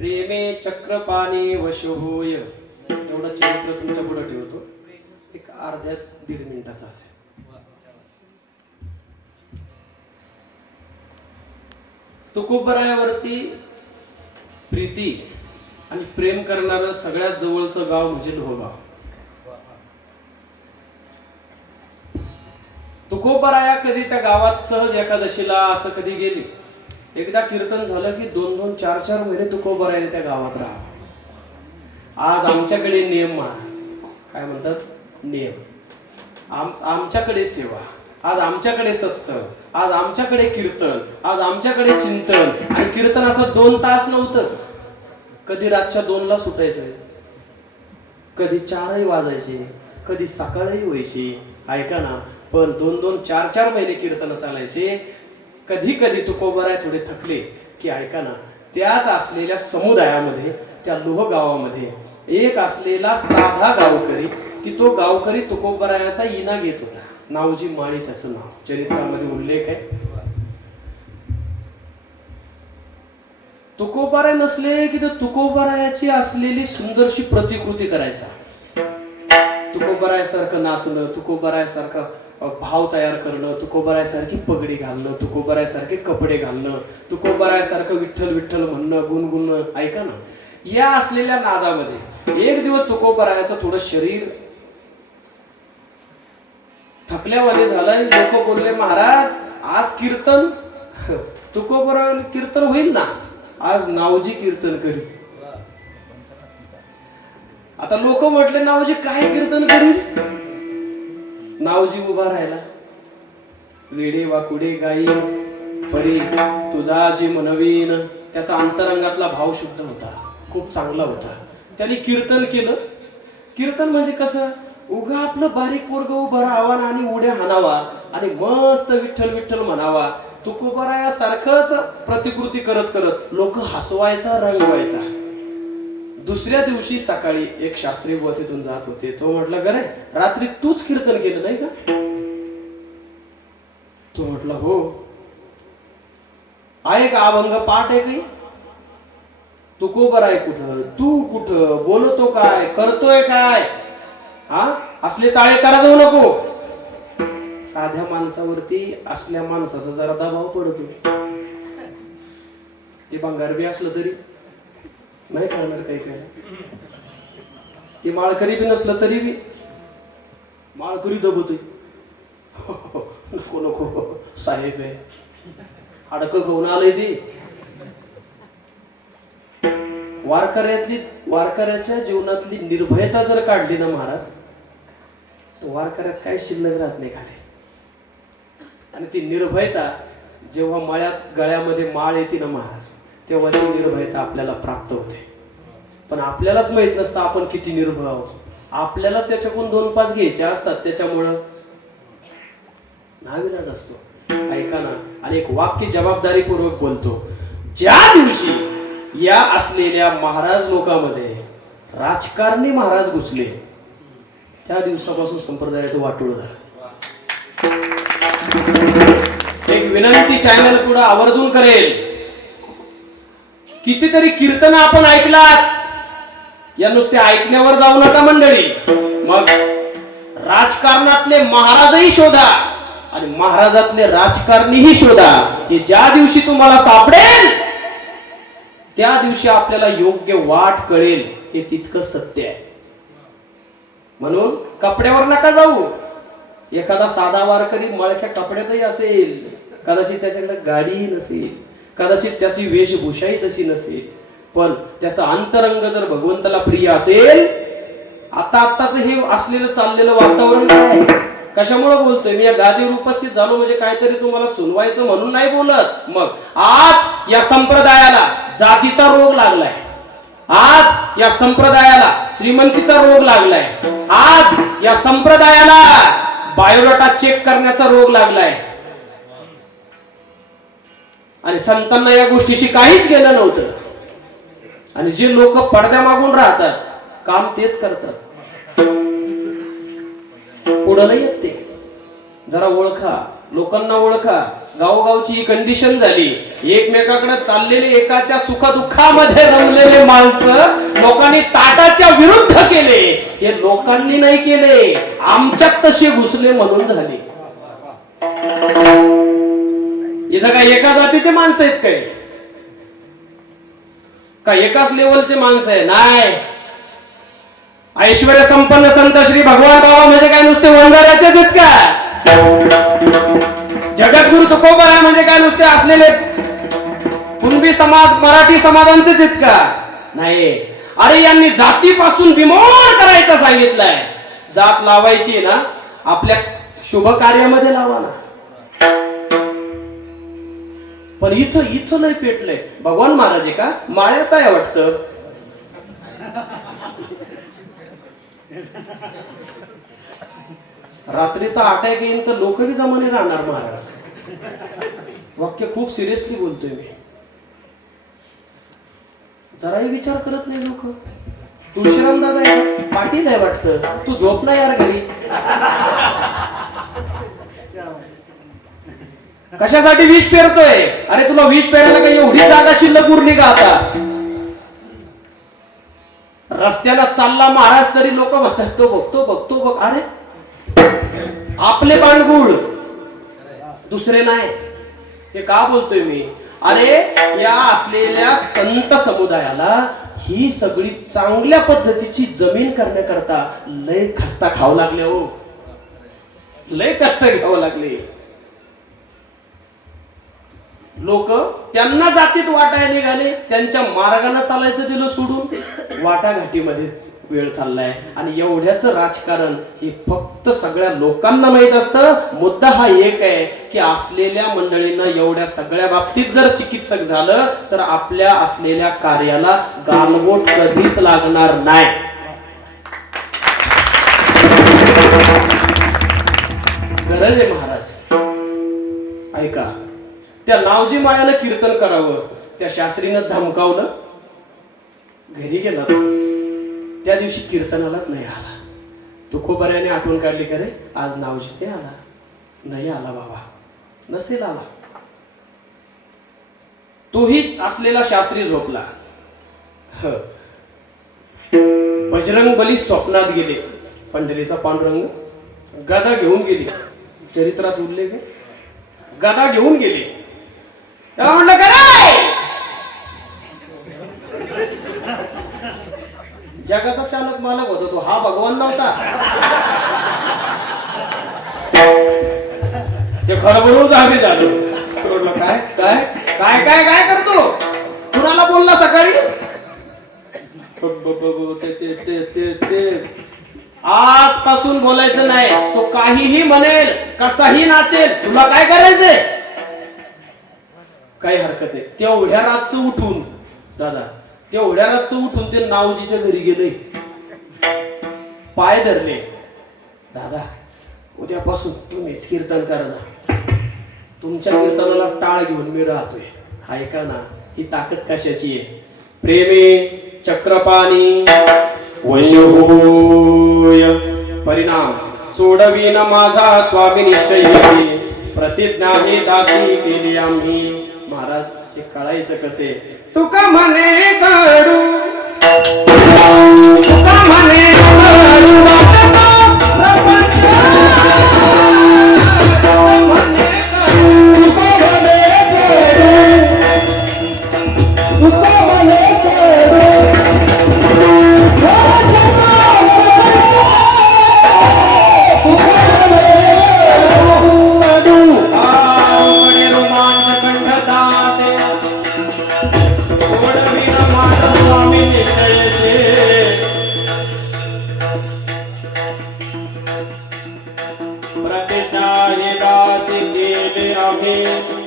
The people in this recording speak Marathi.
प्रेमे चक्रपाणी वश होय. एवढं चरित्र तुमच्या पुढे ठेवतो, एक अर्ध्या 1.5 मिनिटाचा असेल. तुकोबरायावरती प्रीती आणि प्रेम करणारं सगळ्यात जवळचं गाव म्हणजे लोहगाव. तुकोबराया कधी त्या गावात सहज एकादशीला असं कधी गेली. एकदा कीर्तन झालं की 2-2, 4-4 महिने तुकोबरायाने त्या गावात राहा. आज आमच्याकडे नियम महाराज काय म्हणतात, नियम. आमच्याकडे सेवा, आज आमच्याकडे सत्संग, आज आमच्याकडे कीर्तन, आज आमच्याकडे चिंतन. आणि कीर्तन असं 2 तास नव्हतं. कधी रातच्या 2ला सुटायचं, कधी 4ही वाजायचे, कधी सकाळही व्हायची. ऐका ना, पण 2-2, 4-4 महिने कीर्तन चालायचे. कधी कधी तुकोबराय थोडे थकले की ऐका ना, त्याच असलेल्या समुदायामध्ये, त्या लोह गावामध्ये एक असलेला साधा गावकरी, की तो गावकरी तुकोबरायाचा इना घेत होता. नावजी माळी त्याचं नाव, चरित्रामध्ये उल्लेख आहे. तुकोबराय नसले की तो तुकोबरायाची असलेली सुंदरशी प्रतिकृती करायचा. तुकोबरायासारखं नाचणं, तुकोबरायासारखं भाव तयार करणं, तुकोबरायासारखी पगडी घालणं, तुकोबरायासारखे कपडे घालणं, तुकोबरायासारखं विठ्ठल विठ्ठल म्हणणं, गुणगुणणं. ऐका ना, या असलेल्या नादामध्ये एक दिवस तुकोबरायाचं थोडं शरीर थकल्यावाने झालं. लोक बोलले, महाराज आज कीर्तन, तुकोबराय कीर्तन होईल ना, आज नावजी कीर्तन करील. आता लोक म्हटले, नावजी काय कीर्तन करील. नावजी उभा राहिला. वेडे वाकुडे गाई परी तुझा जी म्हणवीन. त्याचा अंतरंगातला भाव शुद्ध होता, खूप चांगला होता. त्याने कीर्तन केलं. कीर्तन म्हणजे कसं, उगा आपलं बारीक पोरग उभं राहावा आणि उड्या हाणावा आणि मस्त विठ्ठल विठ्ठल म्हणावा. तुकोबरायासारखंच प्रतिकृती करत करत लोक हसवायचा, रंगवायचा. दुसऱ्या दिवशी सकाळी एक शास्त्री बुवा तिथून जात होते. तो म्हटला, गरे रात्री तूच कीर्तन केलं नाही का. तो म्हटला, हो. आहे का अभंग पाठ आहे काही. तुकोबराय कुठं, तू कुठं, बोलतो काय, करतोय काय. हा, असले ताळे करा जाऊ नको. साध्या माणसावरती असल्या माणसाचा जरा दबाव पडतो. ते भंगार बी असलं तरी नाही करणार काही काय. ते माळकरी बी नसलं तरी बी माळकरी दबतोय. नको नको साहेब आहे, अडकं खाऊन आलंय ते. वारकऱ्याच्या जीवनातली निर्भयता जर काढली ना महाराज, तर वारकऱ्यात काय शिल्लक राहत नाही खाली. आणि ती निर्भयता जेव्हा माळ्यात गळ्यामध्ये माळ येते ना महाराज, तेव्हा ती निर्भयता आपल्याला प्राप्त होते. पण आपल्यालाच माहित नसतं आपण किती निर्भय आहोत. आपल्यालाच त्याच्याकडून 2-5 घ्यायचे असतात, त्याच्यामुळं नाविलाज असतो. ऐका ना, आणि एक वाक्य जबाबदारीपूर्वक बोलतो. ज्या दिवशी या असलेल्या महाराज लोकांमध्ये राजकारणी महाराज घुसले, त्या दिवसापासून संप्रदायाचं वाटोळ झालं. एक विनंती चॅनल पुढे आवर्जून करेल, कितीतरी कीर्तन आपण ऐकलात, या नुसते ऐकण्यावर जाऊ नका मंडळी. मग राजकारणातले महाराजही शोधा आणि महाराजातले राजकारणीही शोधा. की ज्या दिवशी तुम्हाला सापडेल त्या दिवशी आपल्याला योग्य वाट कळेल, हे तितकं सत्य आहे. म्हणून कपड्यावर नका जाऊ. एखादा साधा वारकरी मळक्या कपड्यातही असेल, कदाचित त्याच्याकडे गाडीही नसेल, कदाचित त्याची वेशभूषाही तशी नसेल, पण त्याचा अंतरंग जर भगवंताला प्रिय असेल. आताच हे असलेलं चाललेलं वातावरण काय, कशामुळे बोलतोय मी. या गादीवर उपस्थित झालो म्हणजे काहीतरी तुम्हाला सुनवायचं म्हणून नाही बोलत. मग आज या संप्रदायाला जातीचा रोग लागलाय, आज या संप्रदायाला श्रीमंतीचा रोग लागलाय, आज या संप्रदायाला बायोडाटा चेक करण्याचा रोग लागलाय. आणि संतांना या गोष्टीशी काहीच घेणं नव्हतं. आणि जे लोक पडद्या मागून राहतात, काम तेच करतात, पुढं नाही येत ते. जरा ओळखा, लोकांना ओळखा. गावोगावची ही कंडिशन झाली. एकमेकाकडे चाललेले, एकाच्या सुखदुःखामध्ये रमलेले माणसं लोकांनी ताटाच्या विरुद्ध केले. हे लोकांनी नाही केले, आमच्यात तसे घुसले म्हणून झाले. इथं काय एका जातीचे माणसं आहेत काय? का एकाच लेवलचे माणसं आहे? नाही. ऐश्वर्य संपन्न संत श्री भगवान बाबा म्हणजे काय नुसते वंजाऱ्याचेच आहेत का? जगद्गुरु तुकोबराय म्हणजे काय नुसते असलेले कुणबी समाज, मराठी समाजांचेच आहेत का? नाही. अरे यांनी जातीपासून विमोड करायचं सांगितलंय. जात लावायची ना आपल्या शुभ कार्यामध्ये लावा ना. पण इथं नाही पेटलंय. भगवान महाराज आहे का? माळ्याचा आहे वाटतं. रात्रीचा अटॅक येईल तर लोक बी जमाने राहणार महाराज. वाक्य खूप सिरियसली बोलतोय मी. जराही विचार करत नाही लोक. तुळशीराम दादा आहे, पाटील आहे वाटतं. तू झोप ना यार घरी. कशासाठी विष पेरतोय? अरे तुला विष पेरायला काही एवढी जागा शिल्लक उरली का आता? रस्त्याला चालला महाराज तरी लोक म्हणतात तो बघतो बघ. अरे आपले बाणगुळ, दुसरे नाही. हे का बोलतोय मी? अरे या असलेल्या संत समुदायाला ही सगळी चांगल्या पद्धतीची जमीन करण्याकरता लय खस्ता खावं लागले हो. लय कष्ट घ्यावं लागले. लोक त्यांना जातीत वाटायला निघाले. त्यांच्या मार्गाने चालायचं दिलं सोडून वाटाघाटीमध्येच वेळ चाललाय. आणि एवढ्याच राजकारण हे फक्त सगळ्या लोकांना माहित असतं. मुद्दा हा एक आहे की असलेल्या मंडळींना एवढ्या सगळ्या बाबतीत जर चिकित्सक झालं तर आपल्या असलेल्या कार्याला गालबोट कधीच लागणार नाही. गरज आहे महाराज. ऐका, त्या नावजी माळ्याला कीर्तन करावं, त्या शास्त्रीनं धमकावलं. घरी गेला त्या दिवशी कीर्तनालाच नाही आला. तुकोबऱ्याने आठवण काढली का रे आज नावजी ते आला नाही. आला बाबा, नसेल आला. तोही असलेला शास्त्री झोपला. बजरंग बली स्वप्नात गेले. पंढरीचा पांडुरंग गदा घेऊन गेली. चरित्रात उल्लेख आहे. गदा घेऊन गेले. त्याला म्हणलं काय जगाचा चालक मालक होता तो, हा भगवान नव्हता. ते खडबडून जागे झालं. काय काय काय काय काय करतो? कुणाला बोलला सकाळी? आजपासून बोलायचं नाही. तो काहीही म्हणेल, कसाही नाचेल, तुला काय करायचंय? काही हरकत नाही. तेवढ्या रातचं उठून दादा, तेवढ्या रातचं उठून ते नावजीच्या घरी गेले. पाय धरले. दादा उद्यापासून तुम्हीच कीर्तन करा ना. तुमच्या कीर्तनाला टाळ घेऊन मी राहतोय. ऐका ना, ही ताकद कशाची आहे? प्रेमे चक्रपाणी वश होय. परिणाम सोडवीन माझा स्वामी निश्चय. प्रतिज्ञा हे दासी केली आम्ही. महाराज हे कळायचं कसे? तुका म्हणे कडू, तुका म्हणे कडू वाटतो प्रपंच. प्रतिज्ञा हे दासी केले आम्ही.